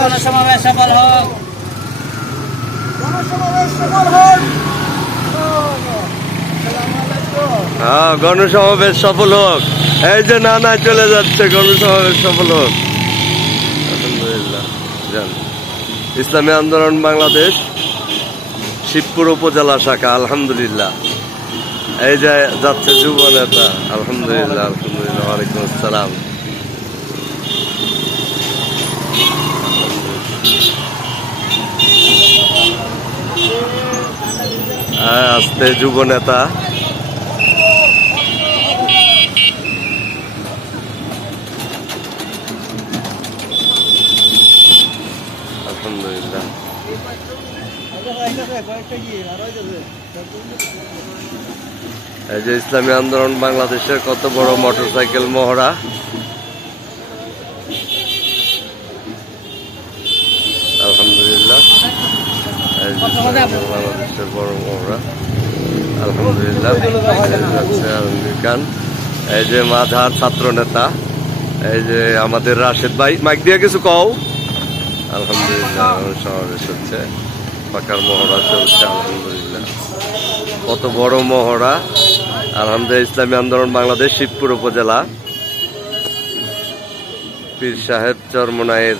গণসমাবেশ সফল হোক। হ্যাঁ, গণসমাবেশ সফল হোক। এই যে না চলে যাচ্ছে, গণসমাবেশ সফল হোক। আলহামদুলিল্লাহ। ইসলামী আন্দোলন বাংলাদেশ শিবপুর উপজেলা শাখা, আলহামদুলিল্লাহ। এই যে যাচ্ছে যুব নেতা, আলহামদুলিল্লাহ। আলহামদুলিল্লাহ, ওয়ালাইকুম আসসালাম। আসতে যুব নেতা, আলহামদুলিল্লাহ। এই যে ইসলামী আন্দোলন বাংলাদেশের কত বড় মোটরসাইকেল মহড়া, আলহামদুলিল্লাহ। এই যে বাংলাদেশের বড় মহড়া, আলহামদুলিল্লাহ। আমেরিকান, এই যে মাঝার ছাত্র নেতা, এই যে আমাদের রাশেদ ভাই, মাইক দিয়ে কিছু কও। আলহামদুলিল্লাহ, সমাবেশ হচ্ছে, পাকার মহড়া চলছে, আলহামদুলিল্লাহ। কত বড় মহড়া, আলহামদুলিল্লাহ। ইসলামী আন্দোলন বাংলাদেশ শিবপুর উপজেলা পীর সাহেব চরমনাইয়ের